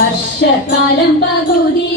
വർഷക്കാലം പകുതി